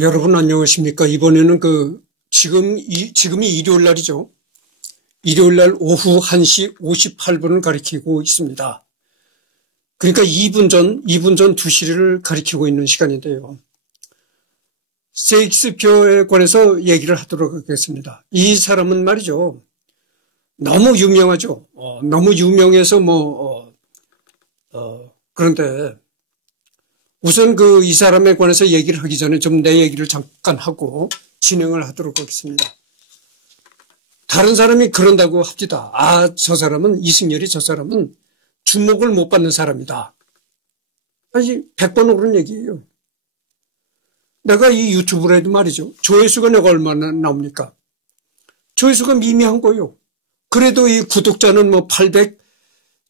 여러분 안녕하십니까? 이번에는 지금이 일요일 날이죠. 일요일 날 오후 1시 58분을 가리키고 있습니다. 그러니까 2분 전 2시를 가리키고 있는 시간인데요. 셰익스피어에 관해서 얘기를 하도록 하겠습니다. 이 사람은 말이죠. 너무 유명하죠. 너무 유명해서 그런데 우선 이 사람에 관해서 얘기를 하기 전에 좀 내 얘기를 잠깐 하고 진행을 하도록 하겠습니다. 다른 사람이 그런다고 합시다. 저 사람은 이승열이 저 사람은 주목을 못 받는 사람이다. 아니 100번 옳은 얘기예요. 내가 이 유튜브로 해도 말이죠. 조회수가 내가 얼마나 나옵니까? 조회수가 미미한 거예요. 그래도 이 구독자는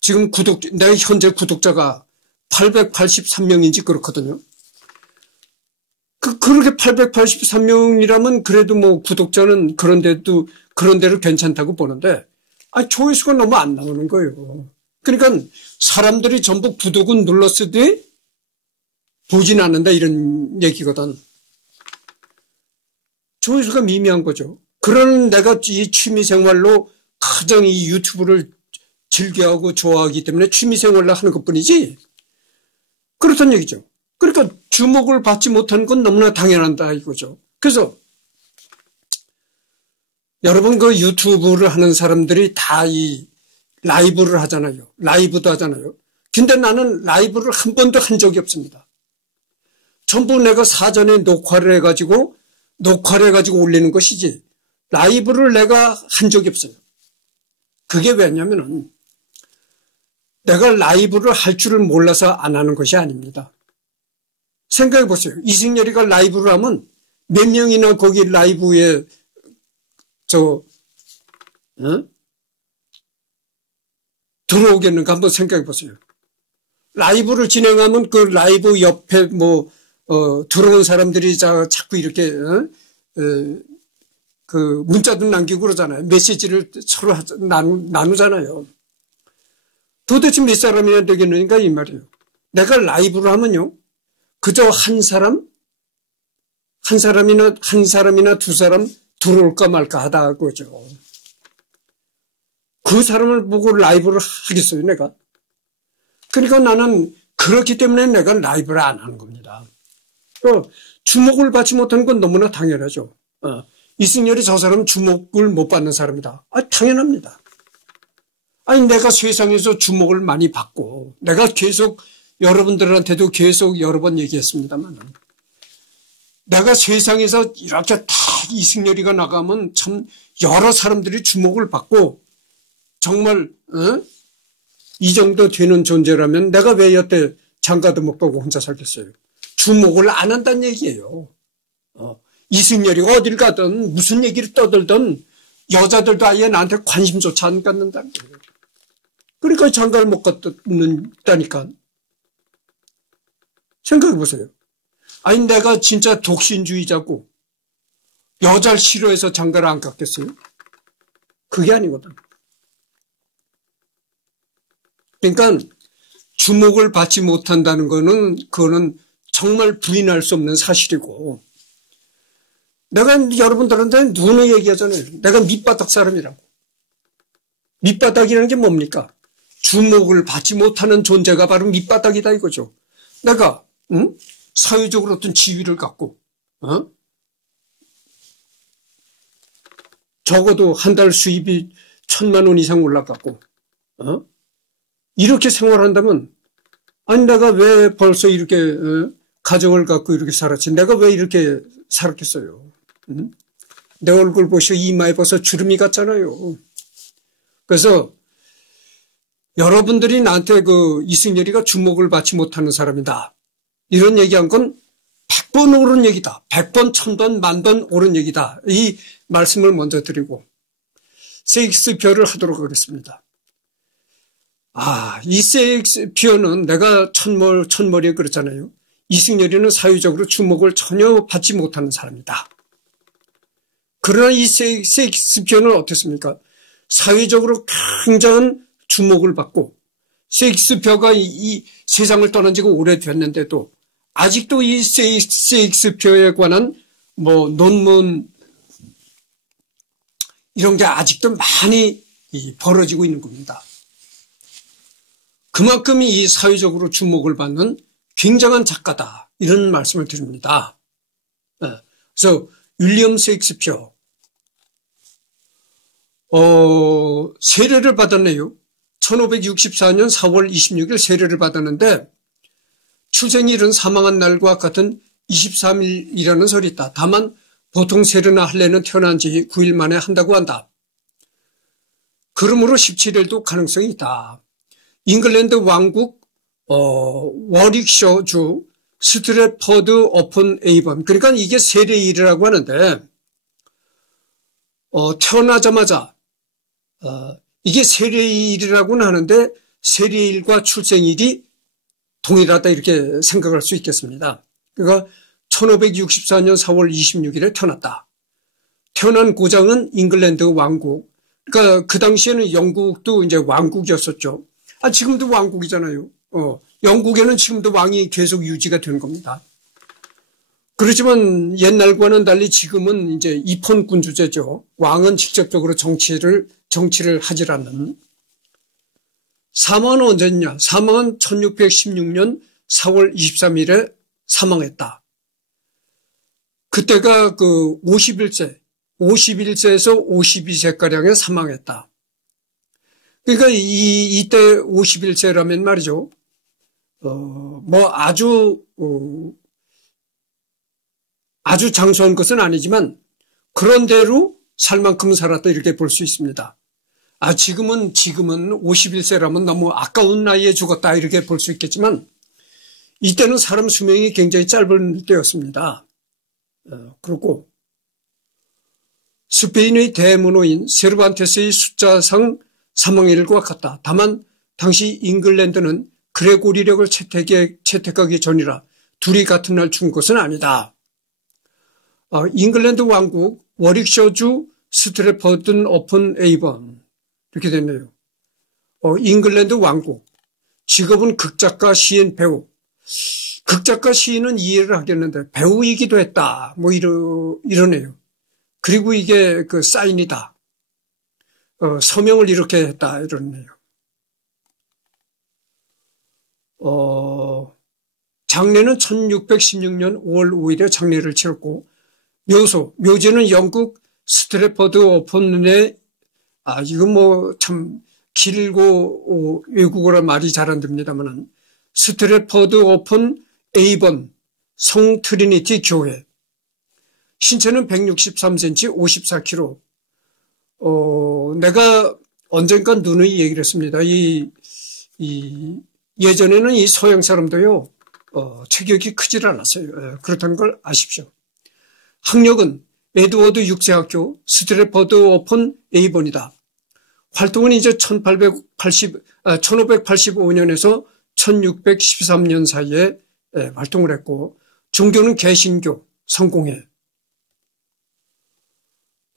지금 내 현재 구독자가 883명인지 그렇거든요. 그렇게 883명이라면 그래도 구독자는 그런 대로 괜찮다고 보는데, 조회수가 너무 안 나오는 거예요. 그러니까 사람들이 전부 구독은 눌렀으되 보진 않는다 이런 얘기거든. 조회수가 미미한 거죠. 그런 내가 이 취미생활로 가장 이 유튜브를 즐겨하고 좋아하기 때문에 취미생활로 하는 것뿐이지 그렇다는 얘기죠. 그러니까 주목을 받지 못하는 건 너무나 당연하다 이거죠. 그래서 여러분 유튜브를 하는 사람들이 다 이 라이브를 하잖아요. 라이브도 하잖아요. 근데 나는 라이브를 한 번도 한 적이 없습니다. 전부 내가 사전에 녹화를 해가지고 올리는 것이지 라이브를 내가 한 적이 없어요. 그게 왜냐면은 내가 라이브를 할 줄을 몰라서 안 하는 것이 아닙니다. 생각해 보세요. 이승열이가 라이브를 하면 몇 명이나 거기 라이브에 들어오겠는가 한번 생각해 보세요. 라이브를 진행하면 그 라이브 옆에 들어온 사람들이 자꾸 이렇게 문자도 남기고 그러잖아요. 메시지를 서로 나누잖아요. 도대체 몇 사람이나 되겠느냐 이 말이에요. 내가 라이브를 하면요. 그저 한 사람이나 두 사람 들어올까 말까 하다 그죠. 그 사람을 보고 라이브를 하겠어요, 내가. 그러니까 나는 그렇기 때문에 내가 라이브를 안 하는 겁니다. 주목을 받지 못하는 건 너무나 당연하죠. 이승열이 저 사람 주목을 못 받는 사람이다. 당연합니다. 내가 세상에서 주목을 많이 받고, 내가 계속 여러분들한테도 계속 여러 번 얘기했습니다만, 내가 세상에서 이렇게 다 이승열이가 나가면 참 여러 사람들이 주목을 받고, 정말, 이 정도 되는 존재라면 내가 왜 여태 장가도 못 가고 혼자 살겠어요? 주목을 안 한다는 얘기예요. 이승열이 어딜 가든 무슨 얘기를 떠들든 여자들도 아예 나한테 관심조차 안 갖는다는 거예요. 그러니까 장가를 못 갔다니까. 생각해 보세요. 내가 진짜 독신주의자고 여자를 싫어해서 장가를 안 갔겠어요? 그게 아니거든. 그러니까 주목을 받지 못한다는 그거는 정말 부인할 수 없는 사실이고, 내가 여러분들한테 누누이 얘기하잖아요. 내가 밑바닥 사람이라고. 밑바닥이라는 게 뭡니까? 주목을 받지 못하는 존재가 바로 밑바닥이다 이거죠. 내가 사회적으로 어떤 지위를 갖고 적어도 한 달 수입이 1,000만 원 이상 올라갔고 이렇게 생활한다면 내가 왜 벌써 이렇게 가정을 갖고 이렇게 살았지? 내가 왜 이렇게 살았겠어요? 내 얼굴 보시오. 이마에 벌써 주름이 갔잖아요. 그래서 여러분들이 나한테 이승열이가 주목을 받지 못하는 사람이다. 이런 얘기한 건 100번 옳은 얘기다. 100번, 1000번, 10,000번 옳은 얘기다. 이 말씀을 먼저 드리고 셰익스피어를 하도록 하겠습니다. 이 셰익스피어는 내가 첫머리에 그랬잖아요. 이승열이는 사회적으로 주목을 전혀 받지 못하는 사람이다. 그러나 이 셰익스피어는 어떻습니까? 사회적으로 굉장한 주목을 받고 셰익스피어가 이 세상을 떠난 지가 오래됐는데도 아직도 이 세익스피어에 관한 뭐 논문 이런 게 아직도 많이 벌어지고 있는 겁니다. 그만큼 이 사회적으로 주목을 받는 굉장한 작가다 이런 말씀을 드립니다. 그래서 윌리엄 세익스피어 세례를 받았네요. 1564년 4월 26일 세례를 받았는데 출생일은 사망한 날과 같은 23일이라는 설이 있다. 다만 보통 세례나 할례는 태어난 지 9일 만에 한다고 한다. 그러므로 17일도 가능성이 있다. 잉글랜드 왕국 워릭셔주 스트래퍼드 어폰 에이번, 그러니까 이게 세례일이라고 하는데 태어나자마자 이게 세례일이라고는 하는데 세례일과 출생일이 동일하다 이렇게 생각할 수 있겠습니다. 그러니까 1564년 4월 26일에 태어났다. 태어난 고장은 잉글랜드 왕국. 그러니까 그 당시에는 영국도 이제 왕국이었었죠. 지금도 왕국이잖아요. 영국에는 지금도 왕이 계속 유지가 된 겁니다. 그렇지만 옛날과는 달리 지금은 이제 입헌군주제죠. 왕은 직접적으로 정치를 하질 않는. 사망은 언제냐? 사망은 1616년 4월 23일에 사망했다. 그때가 그 51세에서 52세가량에 사망했다. 그러니까 이때 51세라면 말이죠. 뭐 아주 장수한 것은 아니지만 그런 대로 살 만큼 살았다 이렇게 볼 수 있습니다. 지금은 51세라면 너무 아까운 나이에 죽었다 이렇게 볼 수 있겠지만 이때는 사람 수명이 굉장히 짧은 때였습니다. 그리고 스페인의 대문호인 세르반테스의 숫자상 사망일과 같다. 다만 당시 잉글랜드는 그레고리력을 채택하기 전이라 둘이 같은 날 죽은 것은 아니다. 잉글랜드 왕국 워릭셔주 스트래퍼든 어폰 에이번 이렇게 됐네요. 잉글랜드 왕국, 직업은 극작가, 시인, 배우. 극작가, 시인은 이해를 하겠는데 배우이기도 했다. 뭐 이러네요. 그리고 이게 그 사인이다. 서명을 이렇게 했다 이러네요. 장례는 1616년 5월 5일에 장례를 치렀고 묘지는 영국 스트래퍼드 어폰의 이건 뭐 참 길고 외국어라 말이 잘 안 됩니다만은 스트래퍼드 어폰 에이번 성 트리니티 교회. 신체는 163cm 54kg. 내가 언젠가 누누이 얘기를 했습니다. 예전에는 이 서양 사람도요, 체격이 크질 않았어요. 그렇다는 걸 아십시오. 학력은 에드워드 육세학교 스트래퍼드 어폰 에이번이다. 활동은 이제 1585년에서 1613년 사이에 활동을 했고, 종교는 개신교, 성공회.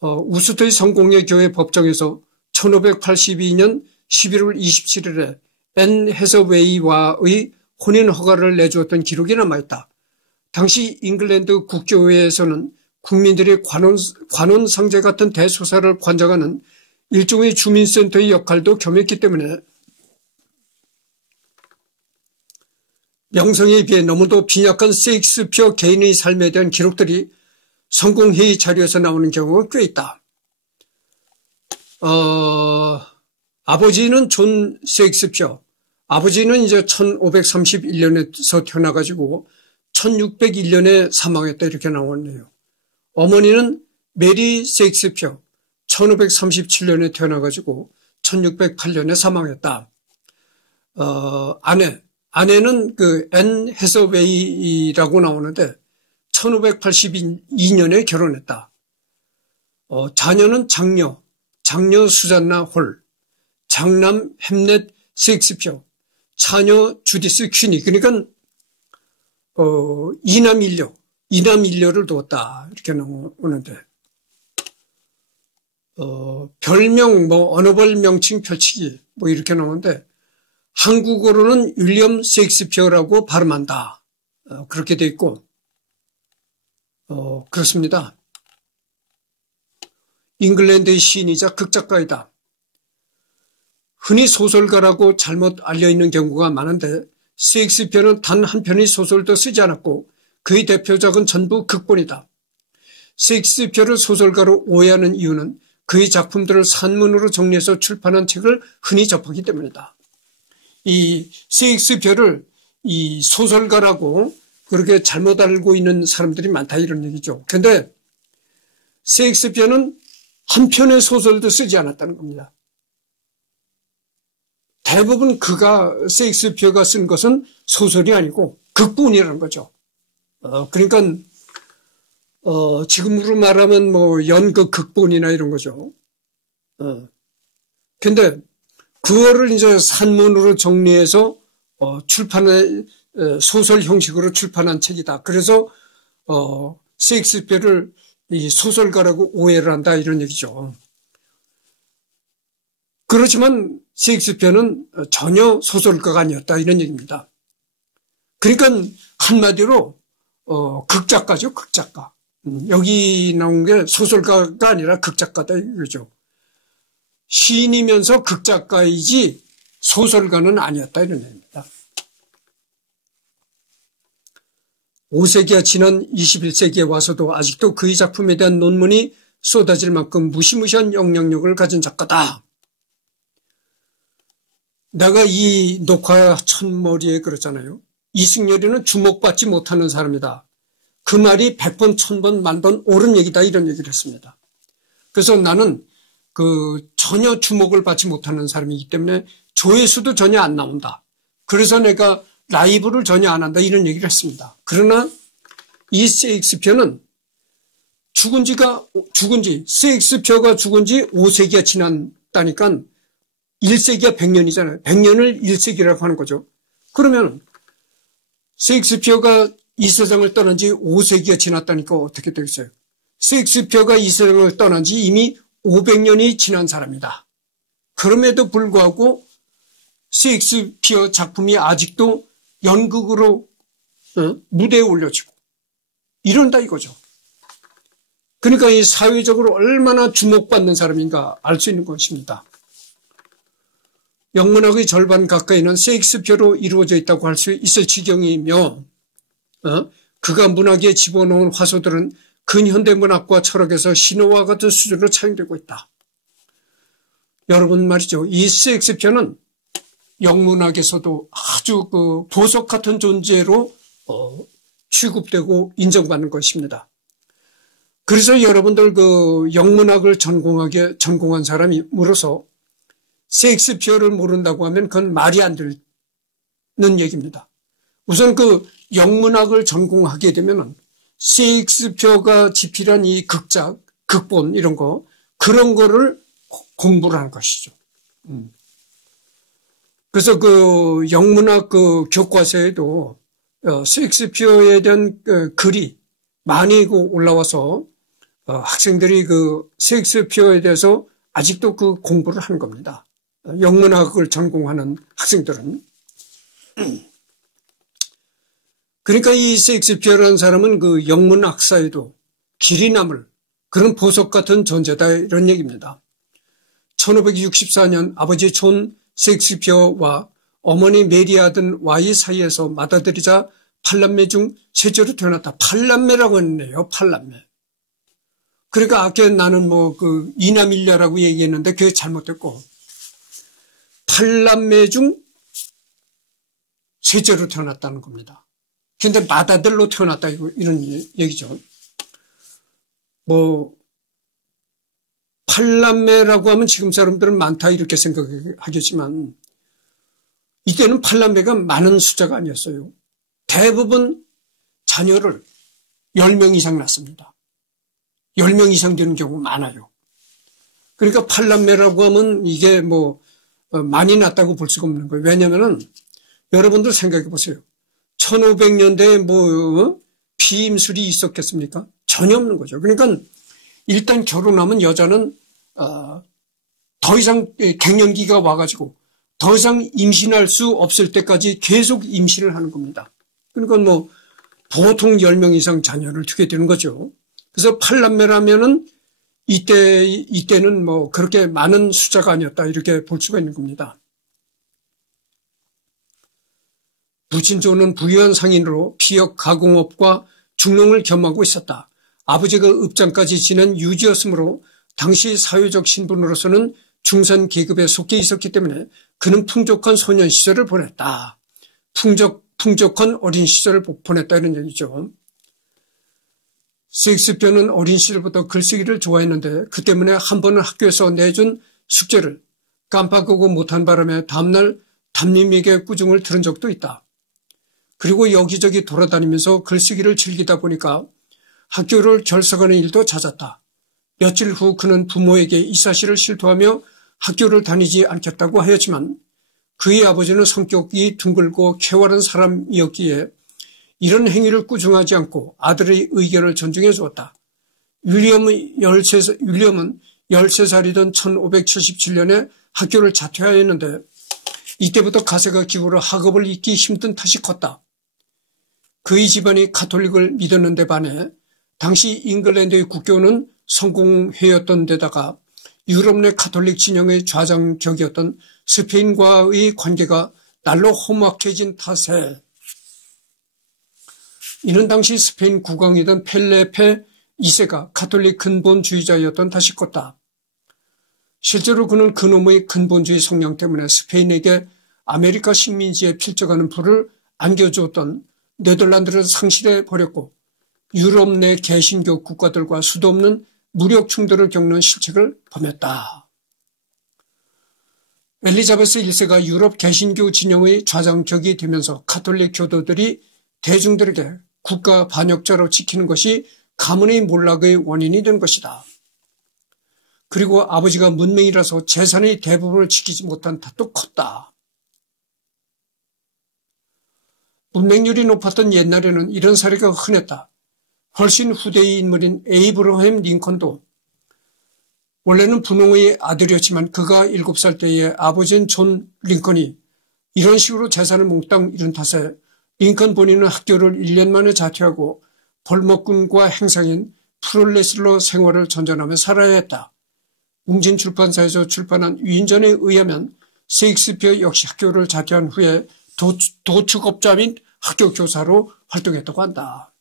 우스터의 성공회 교회 법정에서 1582년 11월 27일에 앤 해서웨이와의 혼인 허가를 내주었던 기록이 남아있다. 당시 잉글랜드 국교회에서는 국민들의 관원 상제 같은 대소사를 관장하는 일종의 주민센터의 역할도 겸했기 때문에 명성에 비해 너무도 빈약한 세익스피어 개인의 삶에 대한 기록들이 성공회의 자료에서 나오는 경우가 꽤 있다. 아버지는 존 세익스피어. 아버지는 이제 1531년에서 태어나가지고 1601년에 사망했다 이렇게 나왔네요. 어머니는 메리 세익스피어. 1537년에 태어나가지고 1608년에 사망했다. 아내는 그 앤 해서웨이라고 나오는데 1582년에 결혼했다. 자녀는 장녀 수잔나 홀, 장남 햄넷 세익스피어, 차녀 주디스 퀸이, 그러니까 이남 일녀를 두었다 이렇게 나오는데 별명 언어별 명칭 펼치기 이렇게 나오는데 한국어로는 윌리엄 세익스피어라고 발음한다. 그렇게 돼 있고, 그렇습니다. 잉글랜드의 시인이자 극작가이다. 흔히 소설가라고 잘못 알려있는 경우가 많은데 셰익스피어는 단 한 편의 소설도 쓰지 않았고 그의 대표작은 전부 극본이다. 셰익스피어를 소설가로 오해하는 이유는 그의 작품들을 산문으로 정리해서 출판한 책을 흔히 접하기 때문이다. 이 셰익스피어를 이 소설가라고 그렇게 잘못 알고 있는 사람들이 많다 이런 얘기죠. 그런데 셰익스피어는 한 편의 소설도 쓰지 않았다는 겁니다. 대부분 셰익스피어가 쓴 것은 소설이 아니고 극본이라는 거죠. 그러니까 지금으로 말하면 뭐 연극 극본이나 이런 거죠. 근데 그거를 이제 산문으로 정리해서 소설 형식으로 출판한 책이다. 그래서 셰익스피어를 이 소설가라고 오해를 한다 이런 얘기죠. 그렇지만 셰익스피어는 전혀 소설가가 아니었다 이런 얘기입니다. 그러니까 한마디로 극작가죠. 극작가. 여기 나온 게 소설가가 아니라 극작가다 이거죠. 시인이면서 극작가이지 소설가는 아니었다 이런 얘기입니다. 5세기가 지난 21세기에 와서도 아직도 그의 작품에 대한 논문이 쏟아질 만큼 무시무시한 영향력을 가진 작가다. 내가 이 녹화 첫머리에 그랬잖아요. 이승열이는 주목받지 못하는 사람이다. 그 말이 100번, 1000번, 10,000번 옳은 얘기다 이런 얘기를 했습니다. 그래서 나는 전혀 주목을 받지 못하는 사람이기 때문에 조회수도 전혀 안 나온다. 그래서 내가 라이브를 전혀 안 한다 이런 얘기를 했습니다. 그러나 이 셰익스피어는 셰익스피어가 죽은 지 5세기가 지났다니까 1세기가 100년이잖아요. 100년을 1세기라고 하는 거죠. 그러면 셰익스피어가 이 세상을 떠난 지 5세기가 지났다니까 어떻게 되겠어요? 셰익스피어가 이 세상을 떠난 지 이미 500년이 지난 사람이다. 그럼에도 불구하고 셰익스피어 작품이 아직도 연극으로 무대에 올려지고 이런다 이거죠. 그러니까 이 사회적으로 얼마나 주목받는 사람인가 알 수 있는 것입니다. 영문학의 절반 가까이는 셰익스피어로 이루어져 있다고 할 수 있을 지경이며 그가 문학에 집어넣은 화소들은 근현대 문학과 철학에서 신화와 같은 수준으로 차용되고 있다. 여러분 말이죠. 이 셰익스피어는 영문학에서도 아주 보석 같은 존재로 취급되고 인정받는 것입니다. 그래서 여러분들 영문학을 전공한 사람이므로서 셰익스피어를 모른다고 하면 그건 말이 안 되는 얘기입니다. 우선 영문학을 전공하게 되면은 셰익스피어가 집필한 이 극작, 극본 이런 그런 거를 공부를 하는 것이죠. 그래서 영문학 교과서에도 셰익스피어에 대한 글이 많이 올라와서 학생들이 셰익스피어에 대해서 아직도 공부를 하는 겁니다. 영문학을 전공하는 학생들은. 그러니까 이 셰익스피어라는 사람은 영문학사에도 길이 남을 그런 보석 같은 존재다 이런 얘기입니다. 1564년 아버지 존 셰익스피어와 어머니 메리 아들 와이 사이에서 맏아들이자 8남매 중 셋째로 태어났다. 8남매라고 했네요. 8남매. 그러니까 아까 나는 이남일녀라고 얘기했는데 그게 잘못됐고 8남매 중 셋째로 태어났다는 겁니다. 근데 맏아들로 태어났다 이런 얘기죠. 8남매라고 하면 지금 사람들은 많다 이렇게 생각하겠지만 이때는 8남매가 많은 숫자가 아니었어요. 대부분 자녀를 10명 이상 낳습니다. 10명 이상 되는 경우 많아요. 그러니까 8남매라고 하면 이게 많이 낳았다고 볼 수가 없는 거예요. 왜냐면은 여러분들 생각해 보세요. 1500년대에 피임술이 있었겠습니까? 전혀 없는 거죠. 그러니까 일단 결혼하면 여자는 더 이상 갱년기가 와가지고 더 이상 임신할 수 없을 때까지 계속 임신을 하는 겁니다. 그러니까 보통 10명 이상 자녀를 두게 되는 거죠. 그래서 8남매라면은 이때는 뭐 그렇게 많은 숫자가 아니었다 이렇게 볼 수가 있는 겁니다. 부친조는 부유한 상인으로 피역 가공업과 중농을 겸하고 있었다. 아버지가 읍장까지 지낸 유지였으므로 당시 사회적 신분으로서는 중산 계급에 속해 있었기 때문에 그는 풍족한 소년 시절을 보냈다. 풍족한 어린 시절을 보냈다 이런 얘기죠. 셰익스피어는 어린 시절부터 글쓰기를 좋아했는데 그 때문에 한 번은 학교에서 내준 숙제를 깜빡하고 못한 바람에 다음날 담임에게 꾸중을 들은 적도 있다. 그리고 여기저기 돌아다니면서 글쓰기를 즐기다 보니까 학교를 결석하는 일도 잦았다. 며칠 후 그는 부모에게 이 사실을 실토하며 학교를 다니지 않겠다고 하였지만 그의 아버지는 성격이 둥글고 쾌활한 사람이었기에 이런 행위를 꾸중하지 않고 아들의 의견을 존중해 주었다. 윌리엄은 13살이던 1577년에 학교를 자퇴하였는데 이때부터 가세가 기울어 학업을 잇기 힘든 탓이 컸다. 그의 집안이 가톨릭을 믿었는데 반해 당시 잉글랜드의 국교는 성공회였던 데다가 유럽 내 가톨릭 진영의 좌장격이었던 스페인과의 관계가 날로 험악해진 탓에 이는 당시 스페인 국왕이던 펠레페 2세가 가톨릭 근본주의자였던 탓이 컸다. 실제로 그는 그놈의 근본주의 성향 때문에 스페인에게 아메리카 식민지에 필적하는 부를 안겨주었던 네덜란드를 상실해버렸고 유럽 내 개신교 국가들과 수도 없는 무력 충돌을 겪는 실책을 범했다. 엘리자베스 1세가 유럽 개신교 진영의 좌장격이 되면서 가톨릭 교도들이 대중들에게 국가 반역자로 지키는 것이 가문의 몰락의 원인이 된 것이다. 그리고 아버지가 문맹이라서 재산의 대부분을 지키지 못한 탓도 컸다. 문맹률이 높았던 옛날에는 이런 사례가 흔했다. 훨씬 후대의 인물인 에이브러햄 링컨도 원래는 분홍의 아들이었지만 그가 7살 때에 아버지인 존 링컨이 이런 식으로 재산을 몽땅 잃은 탓에 링컨 본인은 학교를 1년 만에 자퇴하고 벌목꾼과 행상인 프롤레슬러 생활을 전전하며 살아야 했다. 웅진 출판사에서 출판한 위인전에 의하면 셰익스피어 역시 학교를 자퇴한 후에 도축업자 및 학교 교사로 활동했다고 한다.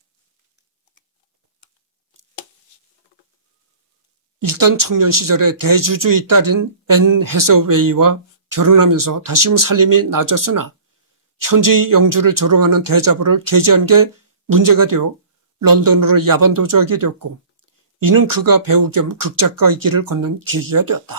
일단 청년 시절에 대주주의 딸인 앤 해서웨이와 결혼하면서 다시금 살림이 나아졌으나 현지의 영주를 조롱하는 대자보를 게재한 게 문제가 되어 런던으로 야반도주하게 되었고 이는 그가 배우 겸 극작가의 길을 걷는 계기가 되었다.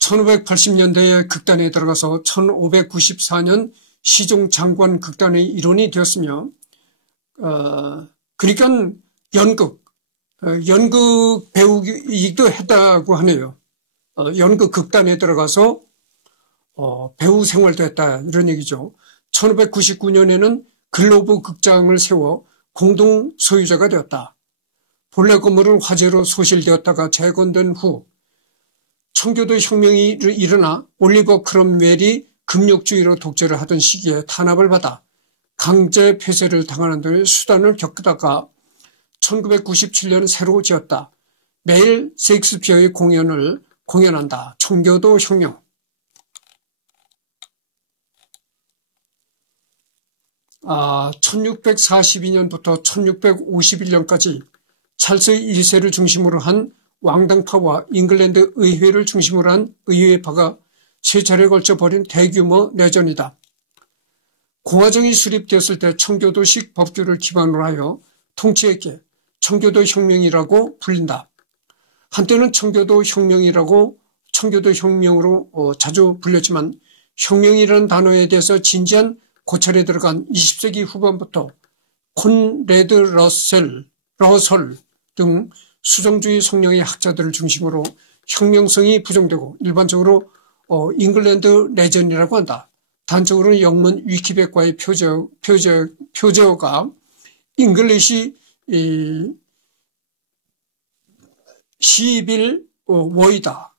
(1580년대에) 극단에 들어가서 1594년 시종 장관 극단의 일원이 되었으며 그러니까 연극 배우이기도 했다고 하네요. 연극 극단에 들어가서 배우 생활도 했다 이런 얘기죠. 1599년에는 글로브 극장을 세워 공동 소유자가 되었다. 본래 건물은 화재로 소실되었다가 재건된 후 청교도 혁명이 일어나 올리버 크롬웰이 금욕주의로 독재를 하던 시기에 탄압을 받아 강제 폐쇄를 당하는 등의 수단을 겪다가 1997년 새로 지었다. 매일 셰익스피어의 공연을 공연한다. 청교도 혁명. 아, 1642년부터 1651년까지 찰스 1세를 중심으로 한 왕당파와 잉글랜드 의회를 중심으로 한 의회파가 세 차례에 걸쳐 벌인 대규모 내전이다. 공화정이 수립되었을 때 청교도식 법규를 기반으로 하여 통치했기에 청교도 혁명이라고 불린다. 한때는 청교도 혁명으로 자주 불렸지만 혁명이라는 단어에 대해서 진지한 고찰에 들어간 20세기 후반부터 콘레드 러설 등 수정주의 성향의 학자들을 중심으로 혁명성이 부정되고 일반적으로 잉글랜드 내전이라고 한다. 단적으로는 영문 위키백과의 표제어가 잉글리시 시빌 워이다.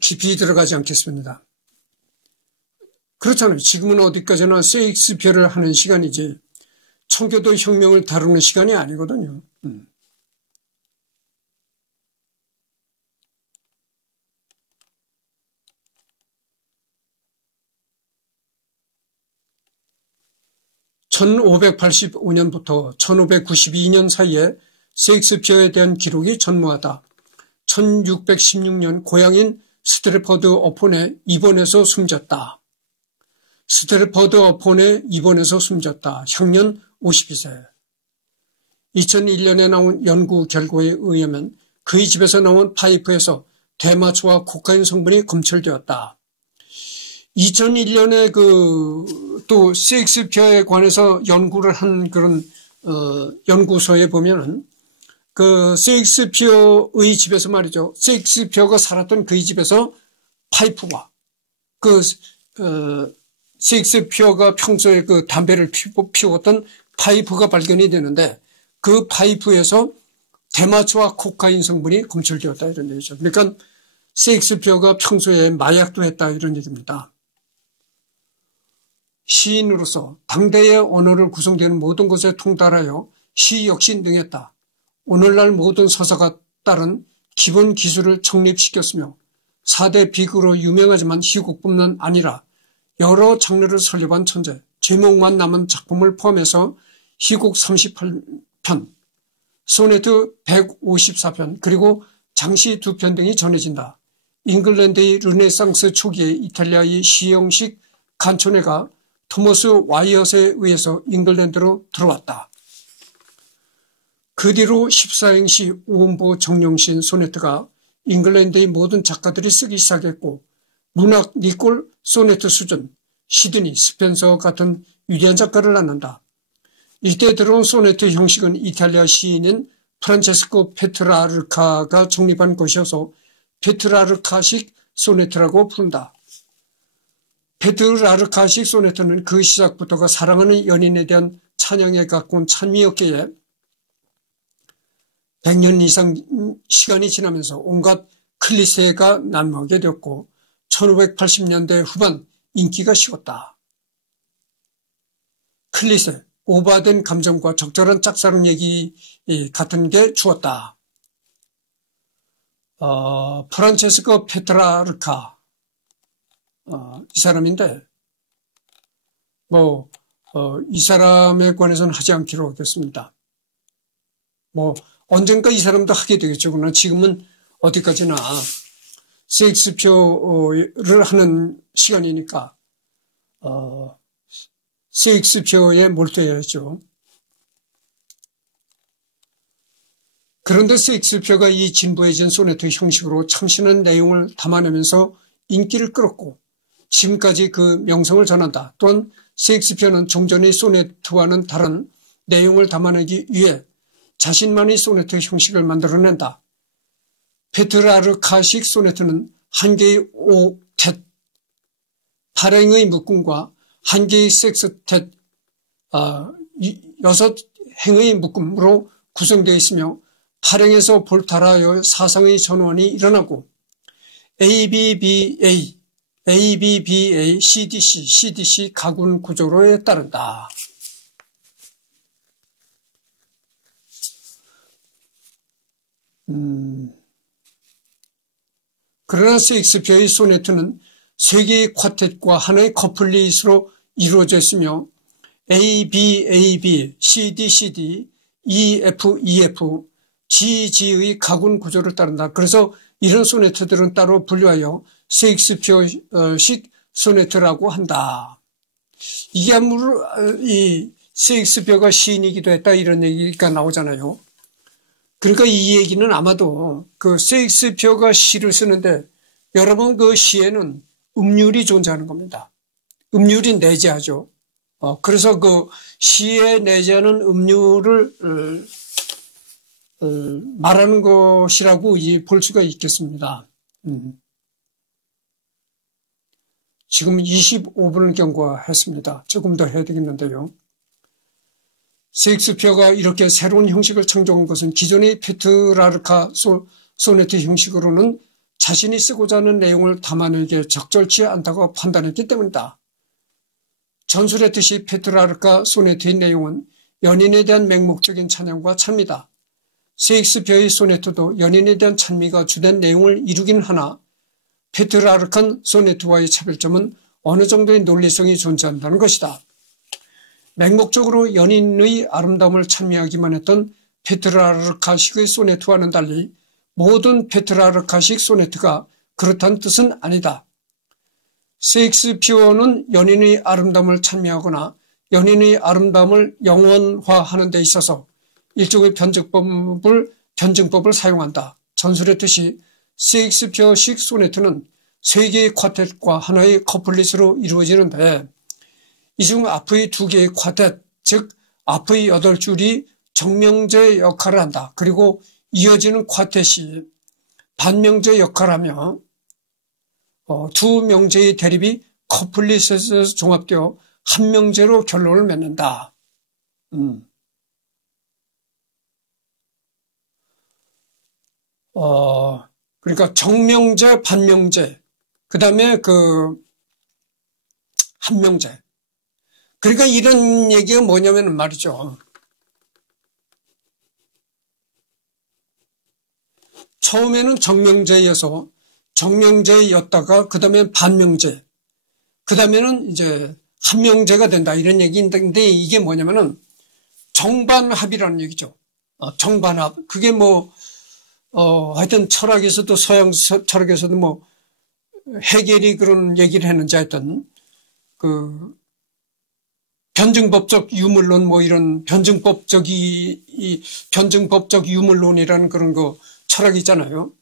깊이 들어가지 않겠습니다. 그렇잖아요. 지금은 어디까지나 셰익스피어를 하는 시간이지 청교도 혁명을 다루는 시간이 아니거든요. (1585년부터) (1592년) 사이에 셰익스피어에 대한 기록이 전무하다. 1616년 고향인 스트래퍼드 어폰에 입원해서 숨졌다. 스트래퍼드 어폰에 입원해서 숨졌다. 향년 52세. 2001년에 나온 연구 결과에 의하면 그의 집에서 나온 파이프에서 대마초와 코카인 성분이 검출되었다. 2001년에 또 셰익스피어에 관해서 연구를 한 그런 연구소에 보면은 셰익스피어의 집에서 말이죠. 셰익스피어가 살았던 그의 집에서 파이프와 셰익스피어가 평소에 담배를 피웠던 파이프가 발견이 되는데 그 파이프에서 대마초와 코카인 성분이 검출되었다 이런 얘기죠. 그러니까 셰익스피어가 평소에 마약도 했다 이런 얘기입니다. 시인으로서 당대의 언어를 구성되는 모든 것에 통달하여 시 역시 능했다. 오늘날 모든 서사가 따른 기본 기술을 정립시켰으며 4대 비극으로 유명하지만 희곡뿐만 아니라 여러 장르를 설립한 천재, 제목만 남은 작품을 포함해서 희곡 38편, 소네트 154편, 그리고 장시 2편 등이 전해진다. 잉글랜드의 르네상스 초기의 이탈리아의 시형식 칸초네가 토머스 와이엇에 의해서 잉글랜드로 들어왔다. 그 뒤로 14행시 오음보 정령신 소네트가 잉글랜드의 모든 작가들이 쓰기 시작했고 문학 니콜 소네트 수준, 시드니 스펜서 같은 위대한 작가를 낳는다. 이때 들어온 소네트 형식은 이탈리아 시인인 프란체스코 페트라르카가 정립한 것이어서 페트라르카식 소네트라고 부른다. 페트라르카식 소네트는 그 시작부터가 사랑하는 연인에 대한 찬양에 가까운 찬미였기에 100년 이상 시간이 지나면서 온갖 클리셰가 난무하게 되었고 1580년대 후반 인기가 식었다. 클리셰, 오버된 감정과 적절한 짝사랑 얘기 같은 게 주었다. 프란체스코 페트라르카 이 사람인데 이 사람에 관해서는 하지 않기로 하겠습니다. 언젠가 이 사람도 하게 되겠죠. 그러나 지금은 어디까지나 셰익스피어를 하는 시간이니까 셰익스피어에 몰두해야죠. 그런데 셰익스피어가 이 진부해진 소네트 형식으로 참신한 내용을 담아내면서 인기를 끌었고 지금까지 그 명성을 전한다. 또한 셰익스피어는 종전의 소네트와는 다른 내용을 담아내기 위해 자신만의 소네트 형식을 만들어낸다. 페트라르카식 소네트는 한 개의 옥텟, 8행의 묶음과 한 개의 섹스텟, 6행의 묶음으로 구성되어 있으며 8행에서 볼타라여 사상의 전환이 일어나고 ABBA, CDC, CDC 가군 구조로에 따른다. 그러나 셰익스피어의 소네트는 세 개의 쿼텟과 하나의 커플릿으로 이루어져 있으며 ABAB, CDCD, EFEF, GG의 가군 구조를 따른다. 그래서 이런 소네트들은 따로 분류하여 셰익스피어식 소네트라고 한다. 이게 아무로 이 셰익스피어가 시인이기도 했다 이런 얘기가 나오잖아요. 그러니까 이 얘기는 아마도 그 셰익스피어가 시를 쓰는데 여러분 그 시에는 음률이 존재하는 겁니다. 음률이 내재하죠. 그래서 그 시에 내재하는 음률을 말하는 것이라고 볼 수가 있겠습니다. 지금 25분을 경과했습니다. 조금 더 해야 되겠는데요. 셰익스피어가 이렇게 새로운 형식을 창조한 것은 기존의 페트라르카 소네트 형식으로는 자신이 쓰고자 하는 내용을 담아내기에 적절치 않다고 판단했기 때문이다. 전술했듯이 페트라르카 소네트의 내용은 연인에 대한 맹목적인 찬양과 찬미다. 셰익스피어의 소네트도 연인에 대한 찬미가 주된 내용을 이루긴 하나 페트라르칸 소네트와의 차별점은 어느 정도의 논리성이 존재한다는 것이다. 맹목적으로 연인의 아름다움을 찬미하기만 했던 페트라르카식의 소네트와는 달리 모든 페트라르카식 소네트가 그렇다는 뜻은 아니다. 셰익스피어는 연인의 아름다움을 찬미하거나 연인의 아름다움을 영원화하는 데 있어서 일종의 변증법을 사용한다. 전술했듯이 셰익스피어식 소네트는 세 개의 쿼텟과 하나의 커플릿으로 이루어지는데 이 중 앞의 두 개의 쿼텟, 즉 앞의 8줄이 정명제 역할을 한다. 그리고 이어지는 쿼텟이 반명제 역할을 하며 두 명제의 대립이 커플릿에서 종합되어 한 명제로 결론을 맺는다. 그러니까 정명제, 반명제, 그 다음에 한명제. 그러니까 이런 얘기가 뭐냐면 말이죠. 처음에는 정명제였다가 그 다음에 반명제, 그 다음에는 이제 한명제가 된다 이런 얘기인데 이게 뭐냐면은 정반합이라는 얘기죠. 정반합. 그게 하여튼 철학에서도 서양 철학에서도 해겔이 그런 얘기를 했는지 하여튼 변증법적 유물론 이런 변증법적 유물론이라는 그런 거 철학이 있잖아요.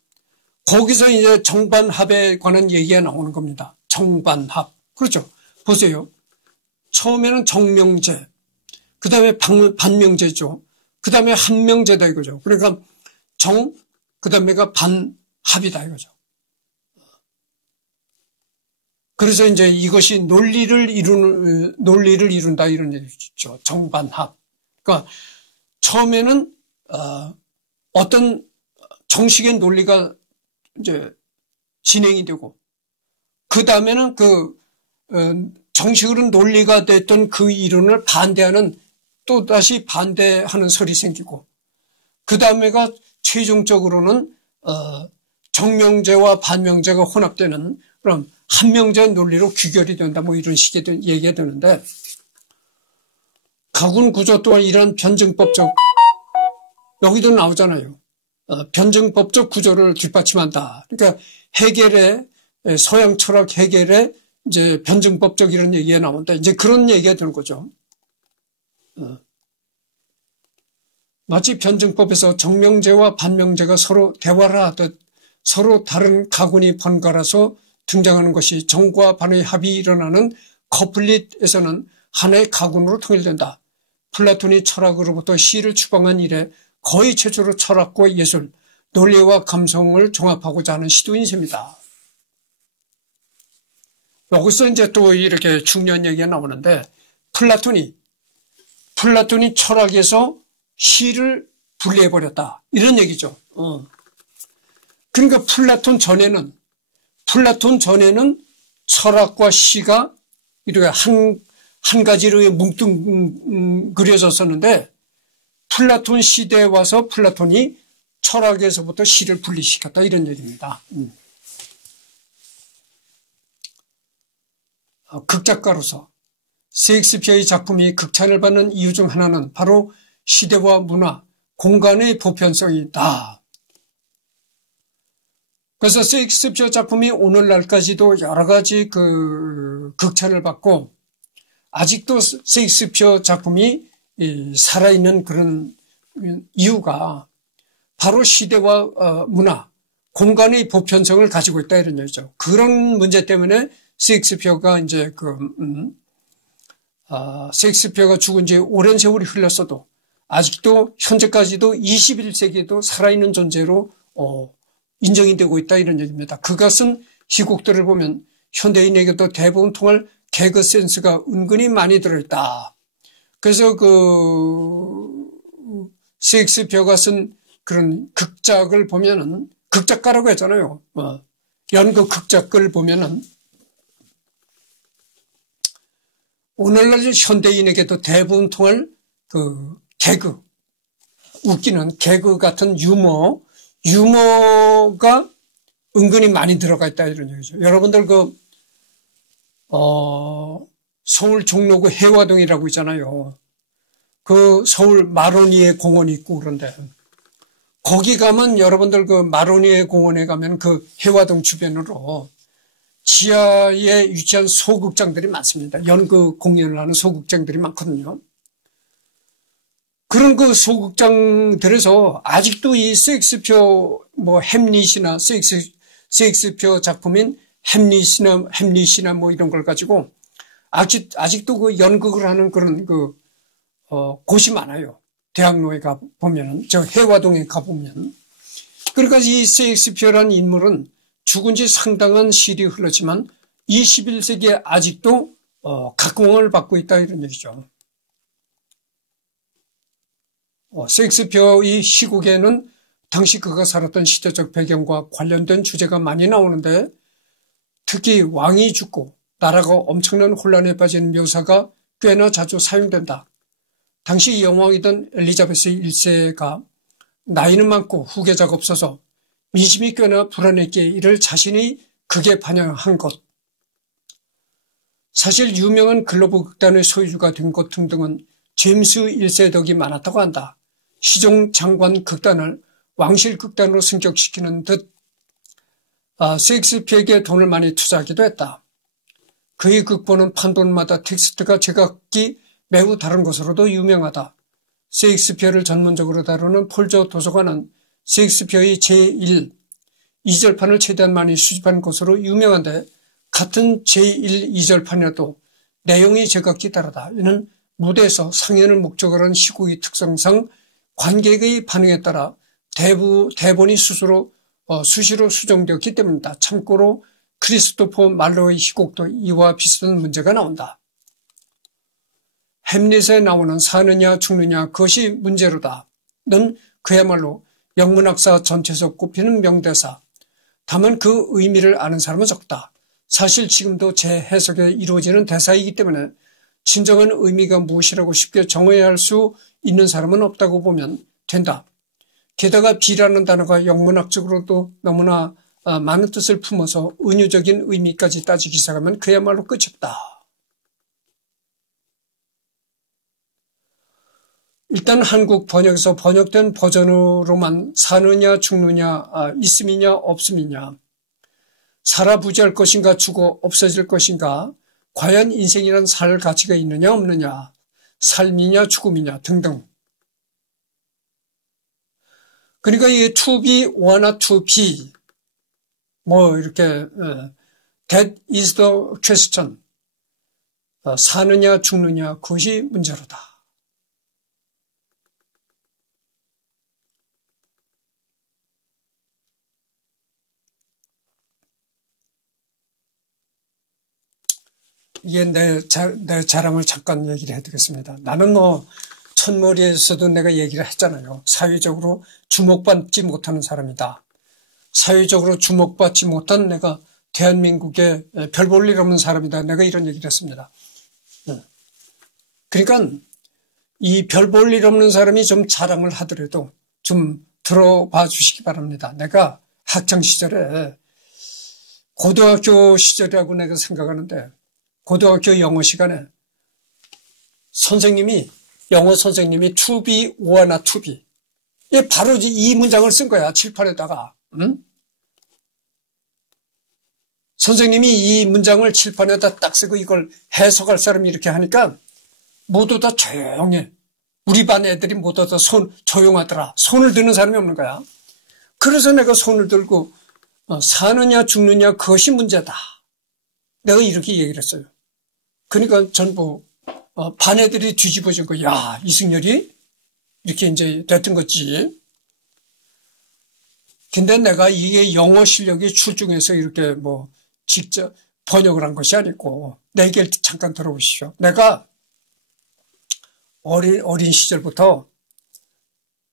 거기서 이제 정반합에 관한 얘기가 나오는 겁니다. 정반합. 그렇죠. 보세요. 처음에는 정명제, 그 다음에 반명제죠. 그 다음에 한명제다 이거죠. 그러니까 그 다음에가 반합이다 이거죠. 그래서 이제 이것이 논리를 이룬다 이런 얘기죠. 정반합. 그러니까 처음에는 어떤 정식의 논리가 이제 진행이 되고 그 다음에는 정식으로 논리가 됐던 그 이론을 반대하는 또다시 반대하는 설이 생기고 그 다음에가 최종적으로는 정명제와 반명제가 혼합되는 그럼 한명제 논리로 귀결이 된다 이런 식의 얘기가 되는데 가군 구조 또한 이런 변증법적 여기도 나오잖아요. 변증법적 구조를 뒷받침한다. 그러니까 서양 철학 해겔의 이제 변증법적 이런 얘기가 나온다. 이제 그런 얘기가 되는 거죠. 마치 변증법에서 정명제와 반명제가 서로 대화를 하듯 서로 다른 가군이 번갈아서 등장하는 것이 정과 반의 합이 일어나는 커플릿에서는 하나의 가군으로 통일된다. 플라톤이 철학으로부터 시를 추방한 이래 거의 최초로 철학과 예술, 논리와 감성을 종합하고자 하는 시도인 셈이다. 여기서 이제 또 이렇게 중요한 얘기가 나오는데 플라톤이 철학에서 시를 분리해버렸다. 이런 얘기죠. 그러니까 플라톤 전에는 철학과 시가 이렇게 한 가지로 뭉뚱그려졌었는데 플라톤 시대에 와서 플라톤이 철학에서부터 시를 분리시켰다 이런 얘기입니다. 극작가로서 셰익스피어의 작품이 극찬을 받는 이유 중 하나는 바로 시대와 문화, 공간의 보편성이다. 그래서 셰익스피어 작품이 오늘날까지도 여러 가지 극찬을 받고 아직도 셰익스피어 작품이 살아있는 그런 이유가 바로 시대와 문화, 공간의 보편성을 가지고 있다 이런 얘기죠. 그런 문제 때문에 셰익스피어가 이제 셰익스피어가 죽은 지 오랜 세월이 흘렀어도 아직도 현재까지도 21세기에도 살아있는 존재로 인정이 되고 있다 이런 얘기입니다. 그것은 희곡들을 보면 현대인에게도 대부분 통할 개그 센스가 은근히 많이 들어있다. 그래서 셰익스피어가 쓴 그런 극작을 보면은, 극작가라고 했잖아요. 연극 극작을 보면은, 오늘날 현대인에게도 대부분 통할 개그, 웃기는 개그 같은 유머가 은근히 많이 들어가 있다 이런 얘기죠. 여러분들 서울 종로구 해화동이라고 있잖아요. 서울 마로니에 공원이 있고 그런데 거기 가면 여러분들 마로니에 공원에 가면 해화동 주변으로 지하에 위치한 소극장들이 많습니다. 연극 공연을 하는 소극장들이 많거든요. 그런 소극장들에서 아직도 이 셰익스피어 햄릿이나 셰익스피어 작품인 햄릿이나 이런 걸 가지고 아직도 연극을 하는 그런 곳이 많아요. 대학로에 가보면은, 해화동에 가보면. 그러니까 이 셰익스피어라는 인물은 죽은 지 상당한 시일이 흘렀지만 21세기에 아직도 각광을 받고 있다 이런 얘기죠. 셰익스피어의 시국에는 당시 그가 살았던 시대적 배경과 관련된 주제가 많이 나오는데 특히 왕이 죽고 나라가 엄청난 혼란에 빠지는 묘사가 꽤나 자주 사용된다. 당시 영왕이던 엘리자베스 1세가 나이는 많고 후계자가 없어서 민심이 꽤나 불안했기에 이를 자신이 극에 반영한 것. 사실 유명한 글로브 극단의 소유주가 된 것 등등은 제임스 1세의 덕이 많았다고 한다. 시종 장관 극단을 왕실 극단으로 승격시키는 듯 셰익스피어에게 돈을 많이 투자하기도 했다. 그의 극본은 판돈마다 텍스트가 제각기 매우 다른 것으로도 유명하다. 셰익스피어를 전문적으로 다루는 폴저 도서관은 셰익스피어의 제1, 2절판을 최대한 많이 수집한 것으로 유명한데 같은 제1, 2절판이라도 내용이 제각기 다르다. 이는 무대에서 상연을 목적으로 한 시국의 특성상 관객의 반응에 따라 대본이 수시로 수정되었기 때문이다. 참고로 크리스토퍼 말로의 희곡도 이와 비슷한 문제가 나온다. 햄릿에 나오는 사느냐 죽느냐 그것이 문제로다. 는 그야말로 영문학사 전체에서 꼽히는 명대사. 다만 그 의미를 아는 사람은 적다. 사실 지금도 재해석에 이루어지는 대사이기 때문에 진정한 의미가 무엇이라고 쉽게 정의할 수 있는 사람은 없다고 보면 된다. 게다가 비라는 단어가 영문학적으로도 너무나 많은 뜻을 품어서 은유적인 의미까지 따지기 시작하면 그야말로 끝이 없다. 일단 한국 번역에서 번역된 버전으로만 사느냐 죽느냐 있음이냐 없음이냐 살아부지할 것인가 죽어 없어질 것인가 과연 인생이란 살 가치가 있느냐 없느냐 삶이냐 죽음이냐 등등. 그러니까 이 to be or to be 이렇게 that is the question. 사느냐 죽느냐 그것이 문제로다. 이게 내 자랑을 잠깐 얘기를 해드리겠습니다. 나는 첫머리에서도 내가 얘기를 했잖아요. 사회적으로 주목받지 못하는 사람이다. 사회적으로 주목받지 못한 내가 대한민국에 별 볼 일 없는 사람이다. 내가 이런 얘기를 했습니다. 그러니까 이 별 볼 일 없는 사람이 좀 자랑을 하더라도 좀 들어봐 주시기 바랍니다. 내가 학창시절에 고등학교 시절이라고 내가 생각하는데 고등학교 영어 시간에 영어 선생님이 to be or not to be. 바로 이 문장을 쓴 거야, 칠판에다가. 선생님이 이 문장을 칠판에다 딱 쓰고 이걸 해석할 사람이 이렇게 하니까 모두 다 조용해. 우리 반 애들이 모두 다 조용하더라. 손을 드는 사람이 없는 거야. 그래서 내가 손을 들고 사느냐 죽느냐 그것이 문제다. 내가 이렇게 얘기를 했어요. 그러니까 전부 반 애들이 뒤집어진 거야. 야, 이승열이 이렇게 이제 됐던 거지. 근데 내가 이게 영어 실력이 출중해서 이렇게 직접 번역을 한 것이 아니고 내 얘기를 잠깐 들어보시죠. 내가 어린 시절부터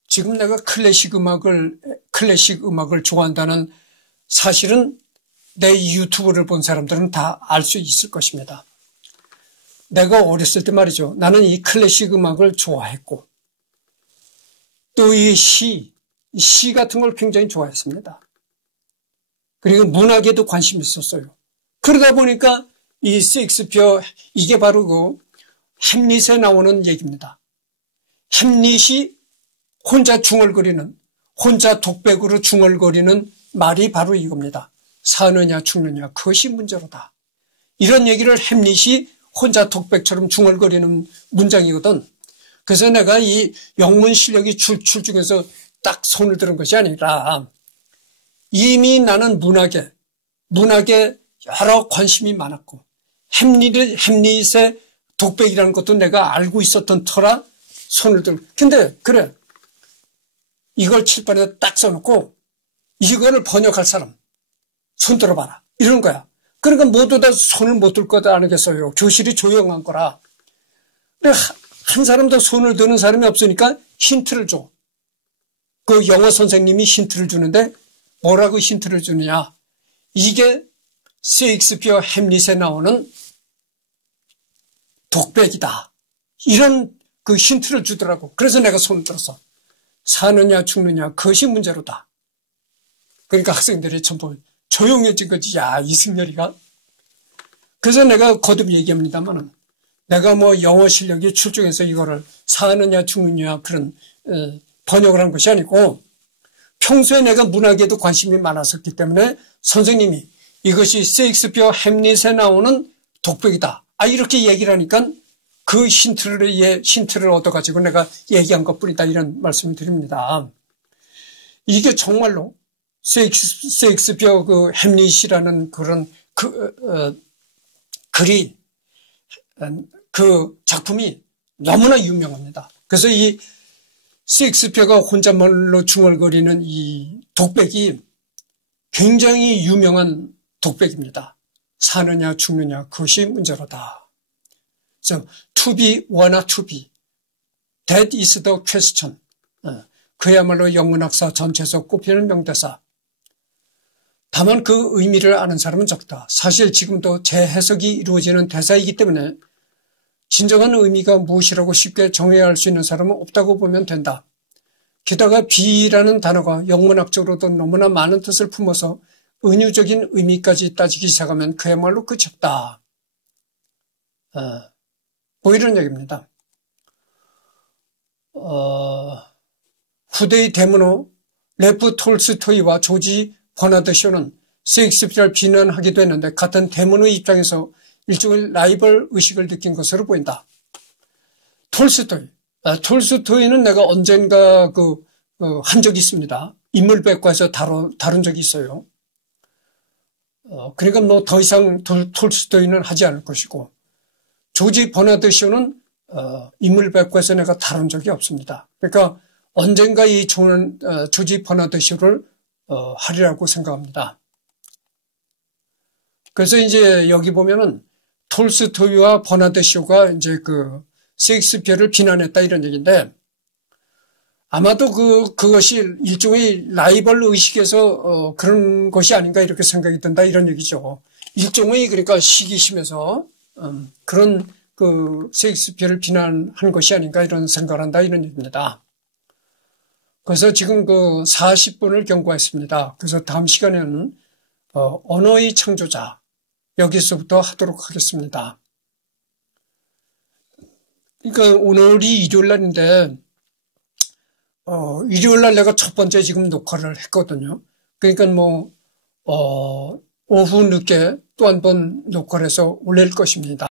지금 내가 클래식 음악을 좋아한다는 사실은 내 유튜브를 본 사람들은 다 알 수 있을 것입니다. 내가 어렸을 때 말이죠. 나는 이 클래식 음악을 좋아했고 또 이 시 같은 걸 굉장히 좋아했습니다. 그리고 문학에도 관심이 있었어요. 그러다 보니까 이 셰익스피어, 이게 바로 그 햄릿에 나오는 얘기입니다. 햄릿이 혼자 독백으로 중얼거리는 말이 바로 이겁니다. 사느냐 죽느냐 그것이 문제로다. 이런 얘기를 햄릿이 혼자 독백처럼 중얼거리는 문장이거든. 그래서 내가 이 영문 실력이 출출 중에서 딱 손을 들은 것이 아니라 이미 나는 문학에 여러 관심이 많았고 햄릿의 독백이라는 것도 내가 알고 있었던 터라 손을 들고. 근데 그래, 이걸 칠판에 딱 써놓고 이거를 번역할 사람 손 들어봐라 이런 거야. 그러니까 모두 다 손을 못 들 거다 아니겠어요. 교실이 조용한 거라. 한 사람도 손을 드는 사람이 없으니까 힌트를 줘. 그 영어 선생님이 힌트를 주는데 뭐라고 힌트를 주느냐. 이게 셰익스피어 햄릿에 나오는 독백이다. 이런 그 힌트를 주더라고. 그래서 내가 손을 들었어. 사느냐 죽느냐 그것이 문제로다. 그러니까 학생들이 전부 조용해진 거지. 야, 이승열이가. 그래서 내가 거듭 얘기합니다만은 내가 뭐 영어 실력이 출중해서 이거를 사느냐 죽느냐 그런 번역을 한 것이 아니고 평소에 내가 문학에도 관심이 많았었기 때문에 선생님이 이것이 셰익스피어 햄릿에 나오는 독백이다. 이렇게 얘기를 하니까 그 힌트를 얻어가지고 내가 얘기한 것뿐이다. 이런 말씀을 드립니다. 이게 정말로 셰익스피어 그 햄릿이라는 그런 글이 그 작품이 너무나 유명합니다. 그래서 이 셰익스피어가 혼잣말로 중얼거리는 이 독백이 굉장히 유명한 독백입니다. 사느냐 죽느냐 그것이 문제로다. 그래서 to be or not to be, that is the question. 그야말로 영문학사 전체에서 꼽히는 명대사. 다만 그 의미를 아는 사람은 적다. 사실 지금도 재해석이 이루어지는 대사이기 때문에 진정한 의미가 무엇이라고 쉽게 정해야 할 수 있는 사람은 없다고 보면 된다. 게다가 be라는 단어가 영문학적으로도 너무나 많은 뜻을 품어서 은유적인 의미까지 따지기 시작하면 그야말로 끝이 없다. 뭐 이런 얘기입니다. 후대의 대문호 레프 톨스토이와 조지 버나드 쇼는 셰익스피어를 비난하기도 했는데 같은 대문호의 입장에서 일종의 라이벌 의식을 느낀 것으로 보인다. 톨스토이는 내가 언젠가 한 적이 있습니다. 인물백과에서 다룬 적이 있어요. 그러니까 뭐 더 이상 톨스토이는 하지 않을 것이고, 조지 버나드 쇼는 인물백과에서 내가 다룬 적이 없습니다. 그러니까 언젠가 이 조지 버나드 쇼를 하리라고 생각합니다. 그래서 이제 여기 보면은 톨스토이와 버나드 쇼가 이제 그 셰익스피어를 비난했다 이런 얘기인데, 아마도 그것이 일종의 라이벌 의식에서 그런 것이 아닌가 이렇게 생각이 든다 이런 얘기죠. 일종의 그러니까 시기심에서 그런 그 셰익스피어를 비난한 것이 아닌가 이런 생각을 한다 이런 얘기입니다. 그래서 지금 40분을 경과했습니다. 그래서 다음 시간에는 언어의 창조자 여기서부터 하도록 하겠습니다. 그러니까 오늘이 일요일 날인데 일요일 날 내가 첫 번째 지금 녹화를 했거든요. 그러니까 오후 늦게 또 한 번 녹화를 해서 올릴 것입니다.